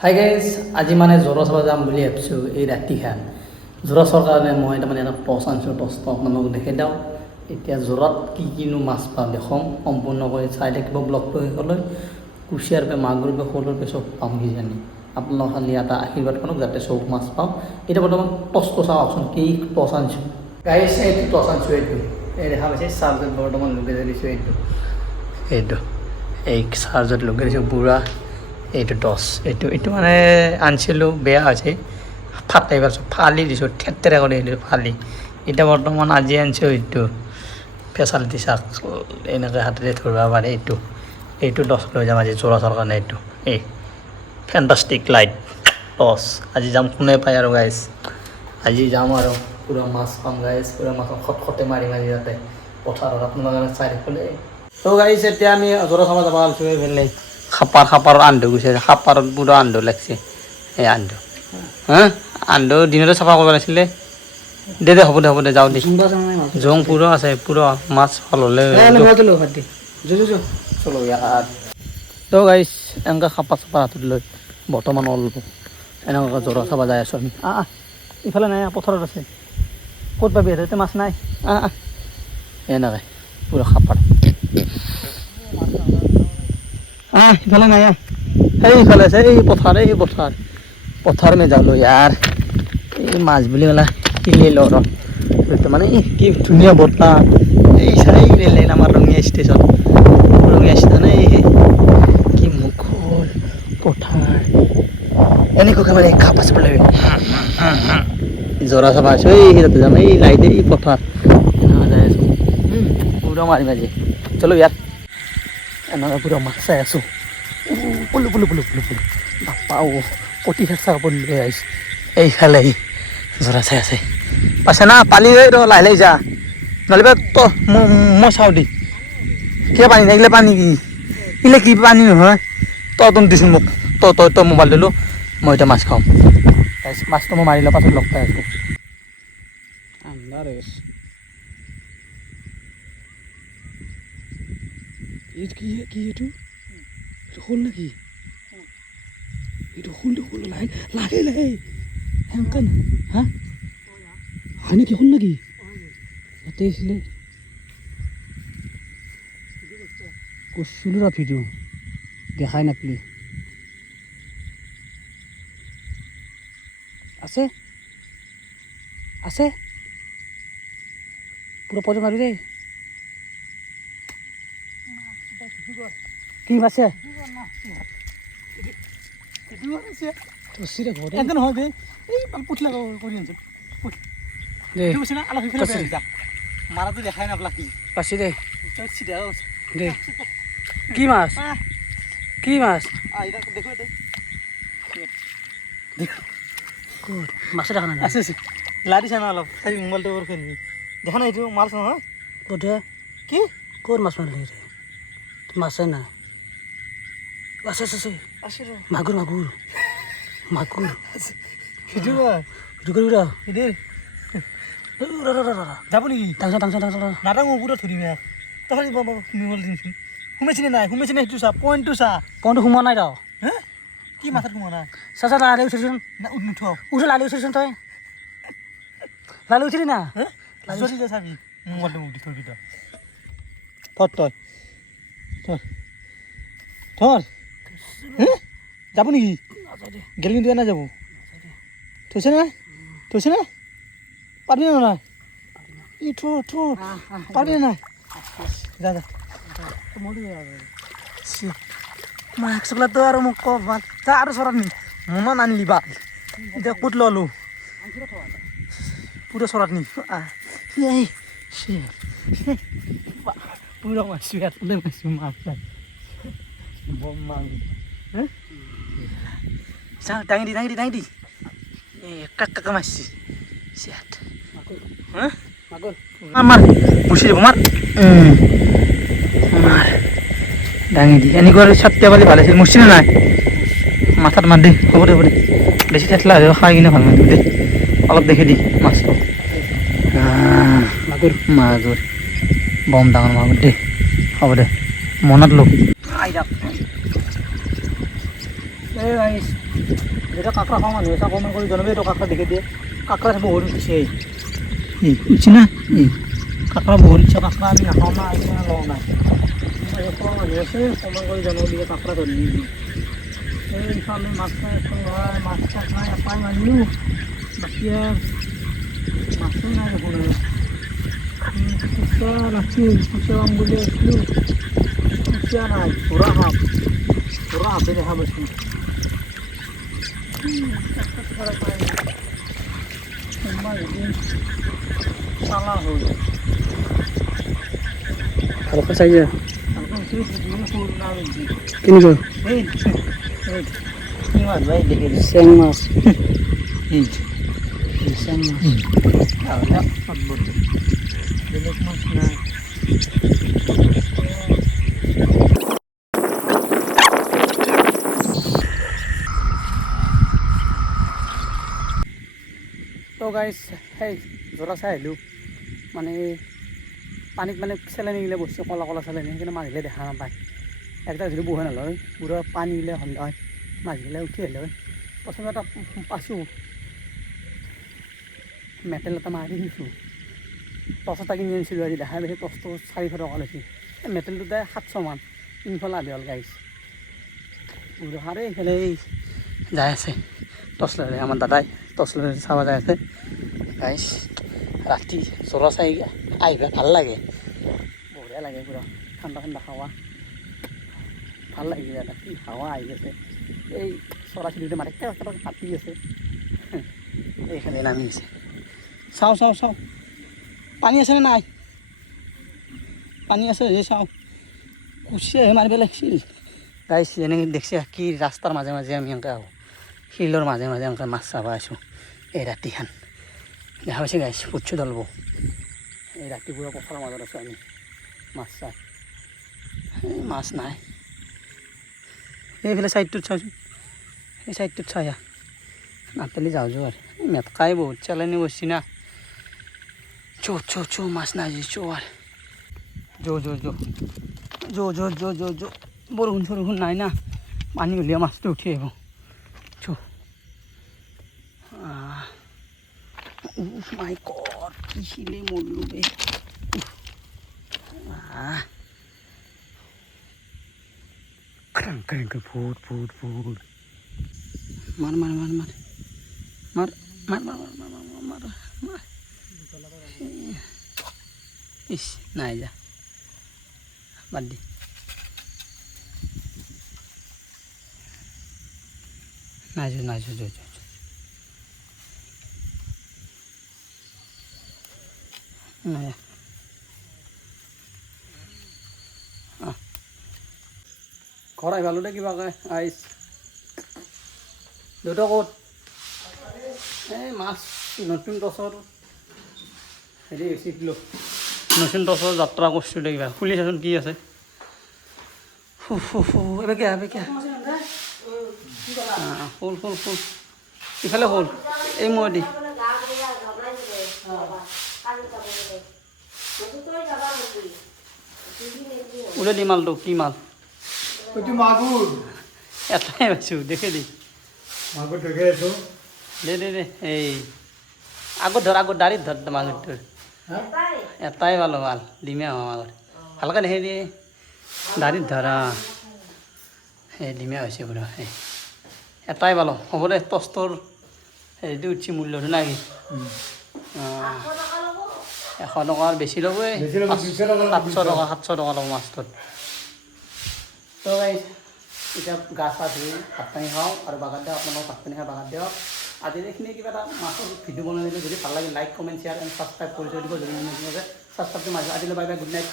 hi guys আজি মানে জ্বৰ চাব যাম বুলি ভাবিছোঁ এই ৰাতিখান জ্বৰ চোৱাৰ কাৰণে মই তাৰমানে এটা টচ আনিছোঁ টচটো আপোনালোকক দেখাই দিওঁ এতিয়া জ্বৰত কি কিনো মাছ পাওঁ দেখোঁ সম্পূৰ্ণকৈ চাই থাকিব ব্লগটো শেষলৈ কুচিয়াৰ পৰা মাগুৰ পৰা সৰুৰ পৰা চব পাম কিজানি আপোনালোক খালি এটা আশীৰ্বাদ কৰক যাতে চব মাছ পাওঁ এতিয়া বৰ্তমান টচটো চাওকচোন কি টচ আনিছোঁ গাইজ এইটো টচ আনিছোঁ এই দেখা পাইছে চাৰ্জত বৰ্তমান লগাই দিছোঁ এইটো এই চাৰ্জত লগাই দিছোঁ বুঢ়া এইটো টচ এইটো মানে আনিছিলোঁ বেয়া হৈছে ফাটাই পেলাইছোঁ ফালি দিছোঁ থেতেৰা কৰি দিছোঁ ফালি এতিয়া বৰ্তমান আজি আনিছোঁ এইটো ফেচালিটি চাক এনেকৈ হাতেৰে ধৰিব পাৰে এইটো টচ লৈ যাম আজি জোৰা কাৰণে এইটো এই ফেণ্টাষ্টিক লাইট টচ আজি যাম কোনে পায় আৰু গাইজ আজি যাম আৰু পূৰা মাছ পাম গাইজ পূৰা মাছ খটখটে মাৰি যাতে পথাৰত আপোনালোকে চাই থাকিলে তো গাইজ এতিয়া আমি জোৰা চাব যাব আনিছোঁ এইফালে খাপাৰ আন্ধো গৈছে খাপাৰত পুৰা আন্ধো লাগছে এই আন্ধো হা আন্ধো দিনতে চাফা কৰিব লাগিছিলে দে হ'ব দে যাওঁ দে জং পুৰা আছে পুৰা মাছ ভাল হ'লে চলো ইয়াত তো গাইছ এনেকৈ খাপাৰ হাতত লৈ বৰ্তমান অলপ এনেকুৱাকৈ জ্বৰ চাব যাই আছোঁ আমি ইফালে নাই পথাৰত আছে ক'ত পাবি ইয়াতে মাছ নাই এনেকৈ পুৰা খাপাৰ ইফালে নাই সেইফালে আছে এই পথাৰ মে যাওঁ ইয়াৰ এই মাছ বুলি ক'লা কিনি লওঁ মানে কি ধুনীয়া বতাহ এই চাই ৰেল লাইন আমাৰ ৰঙিয়া ষ্টেচন এই কি মুখল পথাৰ এনেকুৱাকৈ মানে খাপ আছে বোলে জৰা চাবা আছোঁ এই তাতে যাম এই লাইট এই পথাৰ এনেকুৱা যাই আছোঁ পুৰা মাৰি চলো ইয়াত এনেকৈ পুৰা মাছ চাই আছোঁ পুলু নাপাওঁ কটি থাকছা ওপৰত লৈ আহিছোঁ এইফালে জৰা চাই আছে পাছে না পালি ৰ লাহে যা নহ'লে মই চাওঁ দি কিয় পানী থাকিলে পানী কি ইলে কি পানী নহয় তই দিছোঁ মোক তই মোবাইল দিলোঁ মই এতিয়া মাছ খাওঁ মাছটো মই মাৰি লওঁ পাছত লগ পাই আছোঁ কি এইটো হ'ল নেকি এইটো হ'ল লাহে হেংকান হা হয় নেকি হ'ল নেকি তাতে আছিলে কৈছিলোঁ ভিডিঅ' দেখাই নাপালি আছে পুৰা পইচা মাৰি দেই কি আছে মাৰাটো দেখাই নাপালা পাছি দে দে কি মাছ মাছে দেখা নাই আছে লাৰিছে না অলপ খালি মোবাইলটো খেলিবি দেখা নাই এইটো মাছ নহয় বোধে কি ক'ত মাছ মাৰিলি ৰে মাছে নাই আছে মাগুৰ যাব নেকি টাংচা নাটাঙৰ ওপৰত ধৰিবি তথাপি মোবাইল দিমচোন সোমাইছিলে নাই সেইটো চা পইণ্টটো সোমোৱা নাই ৰ হা কি মাথাত সোমোৱা নাই চা লালি উঠিছোন না নুঠোঁ লালি উঠিছোন তই লালি উঠিলি না লালি চাবি মোবাইলটো মোক দি থবি তই থৰ যাব নেকি গেলি দিয়া না যাব থৈছে না পাবি না নাই ই থৰ পাবি না নাই যা মই একচুকলাটো আৰু মোক যা আৰু চৰাত নি মনত আনিলি বা এতিয়া ক'ত ল'লোঁ পুৰা চৰাত নি পুৰা মাছ বম মাছ চাওঁ দাঙি দি কাকা মাৰিছি মাৰ গুচি যাব মাৰ দাঙি দি এনেকুৱা চাট্টিয়া পালি ভাল আছিল মৰছি নাই মাথাত মাৰ দে হ'ব দে বেছি ঠেঠলা হৈ খাই কিনে ভাল মাৰিব দে অলপ দেখি দি মাছটো মাগুৰ বম ডাঙৰ মাগুৰ দে হ'ব দে মনত ল এই গাইছ যেটা কাঁকড়া খাওয়া মানুষ আছে কমেন্ট করে জানাবে এটা কাঁকড়া দেখে দিয়ে কাঁকড়া বহুত উঠছে এই উঠছে না এই কাঁকড়া বহুত উঠছে কাঁকড়া আমি নাখাও না আমি লওঁ না মানুষ আছে কমেন্ট করে জানাবে দিকে কাঁকড়া ধরে নিয়ে এইফালে মাছ খাই এখন নহয় মাছ খাই এপাই মাৰিলোঁ বাকী মাছো নাই দেখোন আৰু কুচিয়া নাছিল কুচিয়া পাম বুলি আহিছিলোঁ কুচিয়া নাই ঘোঁৰা সাপে দেখা পাইছোঁ চালা হ'ল ভালকৈ চাই যা কেনেকুৱা কি মাছ ভাই দেখি চেং মাছ চেং মাছ বেলেগ মাছ নাই তো গাইছ সেই জোৰা চাই আহিলোঁ মানে পানীত মানে চেলেনি গিলে বস্তু কলা কলা চেলেনি সেইকাৰণে মাছগিলে দেখা নাপায় একটা যদি বহে নলয় পুৰা পানী গিলে সন্ধ্যা হয় মাছগিলা উঠি আহিলে হয় প্ৰথমে এটা পাইছোঁ মেটেল এটা মাৰি দিছোঁ টচ এটা কিনি আনিছিলোঁ আজি দেখাই পাইছোঁ টচটো 400 টকা লৈছে এই মেটেলটোতে 700 মান তিনিফালে আধি হ'ল গাইছ বুঢ়াৰে এইফালে যাই আছে টচ লৈ আমাৰ দাদাই টচ লৈ চাব যাই আছে গাইছ ৰাতি জোৰা চাই আহিবা ভাল লাগে বঢ়িয়া লাগে পুৰা ঠাণ্ডা ঠাণ্ডা হাৱা ভাল লাগি যায় ৰাতি হাৱা আহি আছে এই চৰাই চিৰিকটি মাৰে কাটি আছে এইফালে নামি আছে চাওঁ চাওঁ চাওঁ পানী আছেনে নাই পানী আছে যদি চাওঁ কুচিয়াহে মাৰিব লাগিছিল গাইছ এনেকৈ দেখছে কি ৰাস্তাৰ মাজে মাজে আমি এনেকৈ আহোঁ শিলৰ মাজে মাজে এনেকৈ মাছ চাব আছোঁ এই ৰাতিখান দেখা পাইছে গাইছ পুচ্ছু ধলব এই ৰাতিপুৱা পথাৰৰ মাজত আছোঁ আমি মাছ চাই মাছ নাই এইফালে চাইডটোত চাওঁচোন এই চাইডটোত চাই নাপালি যাওঁ আৰু মেটকাই বহুত চেলেনি বসছি না চো মাছ নাই যে চো আর জো বৰষুণ চৰষুণ নাই না পানী হ'লে মাছটো উঠি আহিব চো মাই গড কি শিলে মৰলো বে ক্ৰাংক ফুট মাৰ ইস নাই যা বাদ দি নাই যো নাই ঘৰ আহি পালোঁ দে কিবাকে আইছ দেউতা ক'ত এই মাছ নতুন টচৰ হেৰি হৈছে কিলো নতুন টচৰ যাত্ৰা কৰিছোঁ দে কিবা খুলি চাচোন কি আছে এবাৰ কিয় ফুল ইফালে ফুল এই মই দি ওলাই দি মালটো কি মাল মাগুৰ এটাই পাইছোঁ দেখে দি মাগুৰ দেখে আছোঁ দে এই আগত ধৰ দাড়িত ধৰ মাগুৰটোৰ এটাই পালো ভাল ডিমে হোৱা মাগুৰ ভালকৈ দেখে দিয়ে দাড়িত ধৰা এই ডিমে হৈছে পুৰা এই এটাই পালো হ'ব দে টচটোৰ হেৰিটো উঠছি মূল্যটো নাকি 100 টকাৰ বেছি ল'ব 700 টকা ল'ব মাছটোত তো এতিয়া গা চা ধুই ভাত পানী খাওঁ আৰু বাগাত দিয়ক আপোনালোকক ভাত পানী খাই বাগাত দিয়ক আজি এইখিনি কিবা এটা মাছৰ ভিডিঅ' বনাই দিলোঁ যদি ভাল লাগে like comment share and subscribe কৰি থৈ দিব যদি নতুন আছে ছাবস্ক্ৰাইবটো মাৰিব আজিলৈ বাই বাই গুড নাইট